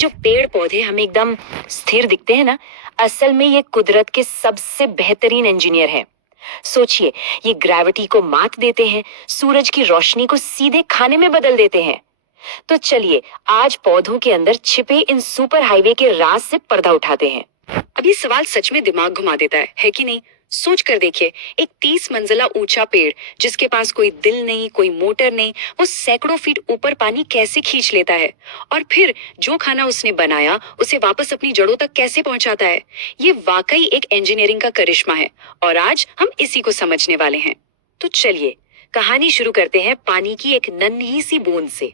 जो पेड़ पौधे हमें एकदम स्थिर दिखते हैं ना, असल में ये कुदरत के सबसे बेहतरीन इंजीनियर हैं। सोचिए, ये ग्रेविटी को मात देते हैं, सूरज की रोशनी को सीधे खाने में बदल देते हैं। तो चलिए, आज पौधों के अंदर छिपे इन सुपर हाईवे के राज से पर्दा उठाते हैं। अब ये सवाल सच में दिमाग घुमा देता है कि नहीं? सोच कर देखिए, एक 30 मंजिला ऊंचा पेड़ जिसके पास कोई दिल नहीं, कोई मोटर नहीं, वो सैकड़ों फीट ऊपर पानी कैसे खींच लेता है और फिर जो खाना उसने बनाया उसे वापस अपनी जड़ों तक कैसे पहुंचाता है। ये वाकई एक इंजीनियरिंग का करिश्मा है और आज हम इसी को समझने वाले हैं। तो चलिए, कहानी शुरू करते हैं पानी की एक नन्ही सी बूंद से।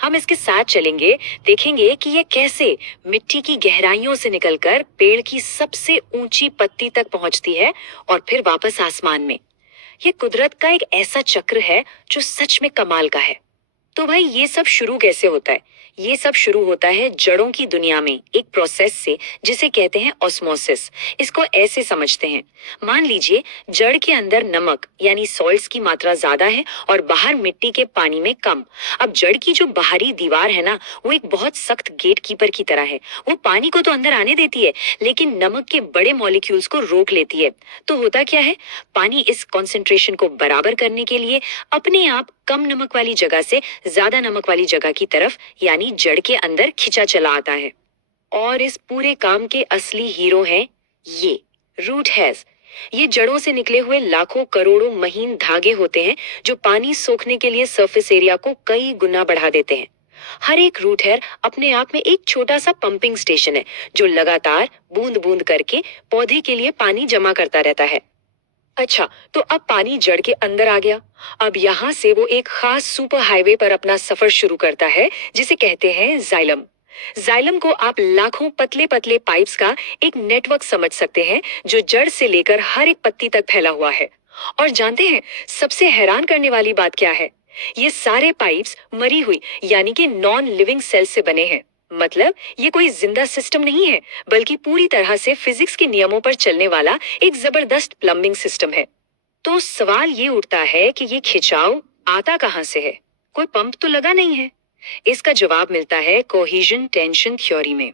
हम इसके साथ चलेंगे, देखेंगे कि यह कैसे मिट्टी की गहराइयों से निकलकर पेड़ की सबसे ऊंची पत्ती तक पहुंचती है और फिर वापस आसमान में। यह कुदरत का एक ऐसा चक्र है जो सच में कमाल का है। तो भाई, ये सब शुरू कैसे होता है? ये सब शुरू होता है जड़ों की दुनिया में एक प्रोसेस से जिसे कहते हैं ऑस्मोसिस। इसको ऐसे समझते हैं, मान लीजिए जड़ के अंदर नमक यानी सॉल्ट्स की मात्रा ज्यादा है और बाहर मिट्टी के पानी में कम। अब जड़ की जो बाहरी दीवार है ना, वो एक बहुत सख्त गेट कीपर की तरह है। वो पानी को तो अंदर आने देती है, लेकिन नमक के बड़े मॉलिक्यूल्स को रोक लेती है। तो होता क्या है, पानी इस कॉन्सेंट्रेशन को बराबर करने के लिए अपने आप कम नमक वाली जगह से ज्यादा नमक वाली जगह की तरफ यानी जड़ के अंदर खिंचा चला आता है। और इस पूरे काम के असली हीरो हैं ये रूट हेयर्स। ये जड़ों से निकले हुए लाखों करोड़ों महीन धागे होते हैं जो पानी सोखने के लिए सरफेस एरिया को कई गुना बढ़ा देते हैं। हर एक रूट हेयर अपने आप में एक छोटा सा पंपिंग स्टेशन है जो लगातार बूंद बूंद करके पौधे के लिए पानी जमा करता रहता है। अच्छा, तो अब पानी जड़ के अंदर आ गया। अब यहाँ से वो एक खास सुपर हाईवे पर अपना सफर शुरू करता है जिसे कहते हैं जाइलम। जाइलम को आप लाखों पतले पतले पाइप्स का एक नेटवर्क समझ सकते हैं जो जड़ से लेकर हर एक पत्ती तक फैला हुआ है। और जानते हैं सबसे हैरान करने वाली बात क्या है? ये सारे पाइप्स मरी हुई यानी कि नॉन लिविंग सेल से बने हैं। मतलब ये कोई जिंदा सिस्टम नहीं है, बल्कि पूरी तरह से फिजिक्स के नियमों पर चलने वाला एक जबरदस्त प्लम्बिंग सिस्टम है। तो सवाल ये उठता है कि ये खिंचाव आता कहाँ से है? कोई पंप तो लगा नहीं है। इसका जवाब मिलता है कोहेजन टेंशन थ्योरी में।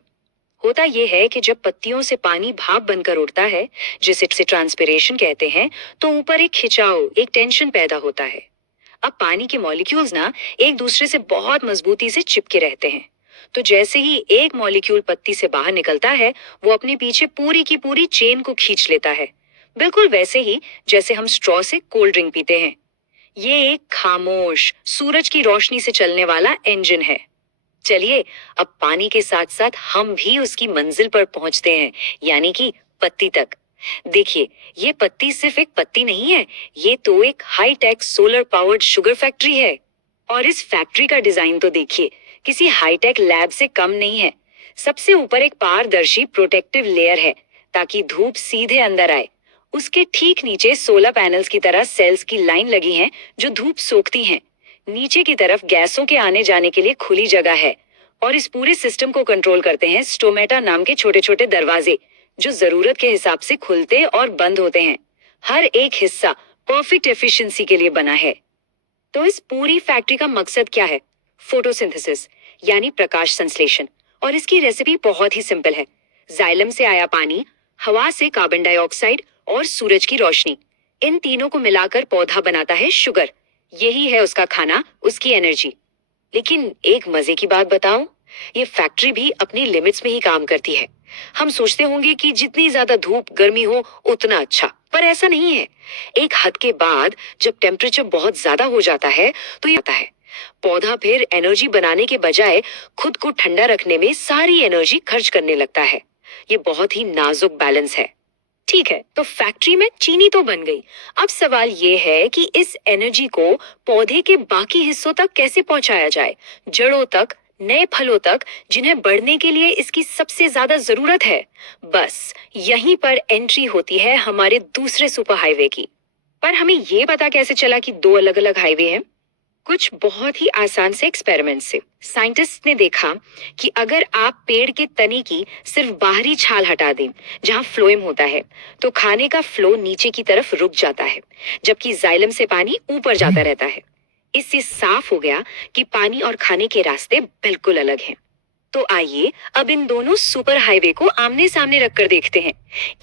होता यह है कि जब पत्तियों से पानी भाप बनकर उड़ता है, जिसे ट्रांसपिरेशन कहते हैं, तो ऊपर एक खिंचाव, एक टेंशन पैदा होता है। अब पानी के मॉलिक्यूल्स ना एक दूसरे से बहुत मजबूती से चिपके रहते हैं। तो जैसे ही एक मॉलिक्यूल पत्ती से बाहर निकलता है, वो अपने पीछे पूरी की पूरी चेन को खींच लेता है। बिल्कुल वैसे ही जैसे हम स्ट्रॉ से कोल्ड ड्रिंक पीते हैं। ये एक खामोश सूरज की रोशनी से चलने वाला इंजन है। चलिए, अब पानी के साथ साथ हम भी उसकी मंजिल पर पहुंचते हैं, यानी कि पत्ती तक। देखिए, ये पत्ती सिर्फ एक पत्ती नहीं है, ये तो एक high tech solar powered sugar factory है। और इस फैक्ट्री का डिजाइन तो देखिए, किसी हाईटेक लैब से कम नहीं है। सबसे ऊपर एक पारदर्शी प्रोटेक्टिव लेयर है ताकि धूप सीधे अंदर आए। उसके ठीक नीचे सोलर पैनल्स की तरह सेल्स की लाइन लगी हैं जो धूप सोखती हैं। नीचे की तरफ गैसों के आने जाने के लिए खुली जगह है और इस पूरे सिस्टम को कंट्रोल करते हैं स्टोमेटा नाम के छोटे छोटे दरवाजे जो जरूरत के हिसाब से खुलते और बंद होते हैं। हर एक हिस्सा परफेक्ट एफिशिएंसी के लिए बना है। तो इस पूरी फैक्ट्री का मकसद क्या है? फोटोसिंथेसिस यानी प्रकाश संश्लेषण। और इसकी रेसिपी बहुत ही सिंपल है। जाइलम से आया पानी, हवा से कार्बन डाइऑक्साइड और सूरज की रोशनी, इन तीनों को मिलाकर पौधा बनाता है शुगर। यही है उसका खाना, उसकी एनर्जी। लेकिन एक मजे की बात बताऊं, ये फैक्ट्री भी अपनी लिमिट्स में ही काम करती है। हम सोचते होंगे कि जितनी ज्यादा धूप गर्मी हो उतना अच्छा, पर ऐसा नहीं है। एक हद के बाद जब टेम्परेचर बहुत ज्यादा हो जाता है तो ये होता है, पौधा फिर एनर्जी बनाने के बजाय खुद को ठंडा रखने में सारी एनर्जी खर्च करने लगता है। ये बहुत ही नाजुक बैलेंस है। ठीक है, तो फैक्ट्री में चीनी तो बन गई। अब सवाल ये है कि इस एनर्जी को पौधे के बाकी हिस्सों तक कैसे पहुंचाया जाए, जड़ों तक, नए फलों तक, जिन्हें बढ़ने के लिए इसकी सबसे ज्यादा जरूरत है। बस यहीं पर एंट्री होती है हमारे दूसरे सुपर हाईवे की। पर हमें ये पता कैसे चला कि दो अलग अलग हाईवे हैं? कुछ बहुत ही आसान से एक्सपेरिमेंट से साइंटिस्ट ने देखा कि अगर आप पेड़ के तने की सिर्फ बाहरी छाल हटा दें जहां फ्लोएम होता है, तो खाने का फ्लो नीचे की तरफ रुक जाता है, जबकि जाइलम से पानी ऊपर जाता रहता है। इससे साफ हो गया कि पानी और खाने के रास्ते बिल्कुल अलग हैं। तो आइए अब इन दोनों सुपर हाईवे को आमने सामने रखकर देखते हैं।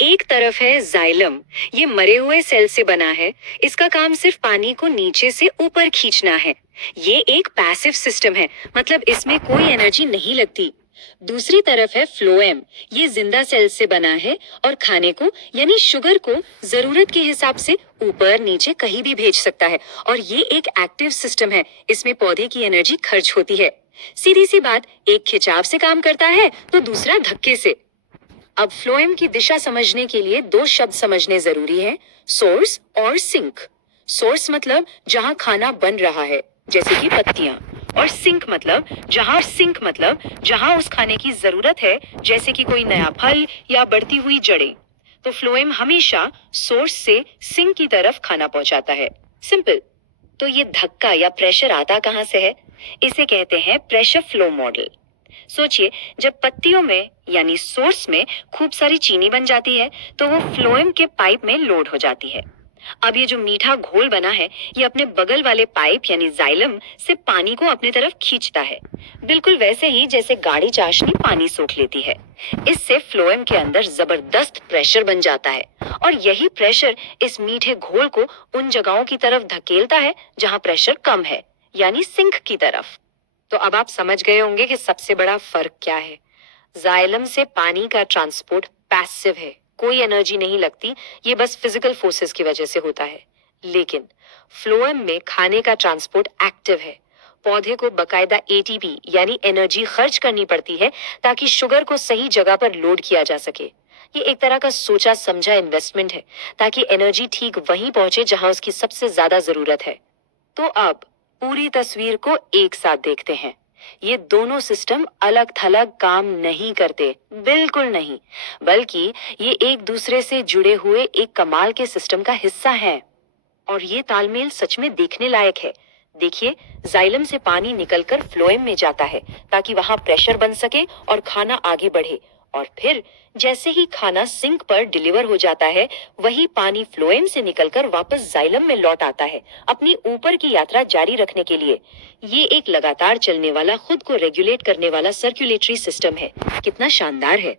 एक तरफ है जाइलम, ये मरे हुए सेल से बना है। इसका काम सिर्फ पानी को नीचे से ऊपर खींचना है। ये एक पैसिव सिस्टम है, मतलब इसमें कोई एनर्जी नहीं लगती। दूसरी तरफ है फ्लोएम, ये जिंदा सेल से बना है और खाने को यानी शुगर को जरूरत के हिसाब से ऊपर नीचे कहीं भी भेज सकता है। और ये एक एक्टिव सिस्टम है, इसमें पौधे की एनर्जी खर्च होती है। सीधी सी बात, एक खिंचाव से काम करता है तो दूसरा धक्के से। अब फ्लोएम की दिशा समझने के लिए दो शब्द समझने जरूरी है, सोर्स और सिंक। सोर्स मतलब जहां खाना बन रहा है, जैसे कि पत्तियां, और सिंक मतलब जहां उस खाने की जरूरत है, जैसे कि कोई नया फल या बढ़ती हुई जड़ें। तो फ्लोएम हमेशा सोर्स से सिंक की तरफ खाना पहुंचाता है। सिंपल। तो ये धक्का या प्रेशर आता कहाँ से है? इसे कहते हैं प्रेशर फ्लो मॉडल। सोचिए, जब पत्तियों में यानी सोर्स में खूब सारी चीनी बन जाती है तो वो फ्लोएम के पाइप में लोड हो जाती है। अब ये जो मीठा घोल बना है, ये अपने बगल वाले पाइप यानी जाइलम से पानी को अपनी तरफ खींचता है, बिल्कुल वैसे ही जैसे गाढ़ी चाशनी पानी सोख लेती है। इससे फ्लोएम के अंदर जबरदस्त प्रेशर बन जाता है और यही प्रेशर इस मीठे घोल को उन जगहों की तरफ धकेलता है जहां प्रेशर कम है, यानी सिंक की तरफ। तो अब आप समझ गए होंगे कि सबसे बड़ा फर्क क्या है। जाइलम से पानी का ट्रांसपोर्ट पैसिव है, कोई एनर्जी नहीं लगती, ये बस फिजिकल फोर्सेस की वजह से होता है। लेकिन फ्लोएम में खाने का ट्रांसपोर्ट एक्टिव है। पौधे को बकायदा एटीपी यानी एनर्जी खर्च करनी पड़ती है ताकि शुगर को सही जगह पर लोड किया जा सके। ये एक तरह का सोचा समझा इन्वेस्टमेंट है ताकि एनर्जी ठीक वहीं पहुंचे जहां उसकी सबसे ज्यादा जरूरत है। तो अब पूरी तस्वीर को एक साथ देखते हैं। ये दोनों सिस्टम अलग थलग काम नहीं करते, बिल्कुल नहीं, बल्कि ये एक दूसरे से जुड़े हुए एक कमाल के सिस्टम का हिस्सा हैं। और ये तालमेल सच में देखने लायक है। देखिए, जाइलम से पानी निकलकर फ्लोएम में जाता है ताकि वहां प्रेशर बन सके और खाना आगे बढ़े। और फिर जैसे ही खाना सिंक पर डिलीवर हो जाता है, वही पानी फ्लोएम से निकलकर वापस जाइलम में लौट आता है अपनी ऊपर की यात्रा जारी रखने के लिए। ये एक लगातार चलने वाला, खुद को रेगुलेट करने वाला सर्कुलेटरी सिस्टम है। कितना शानदार है।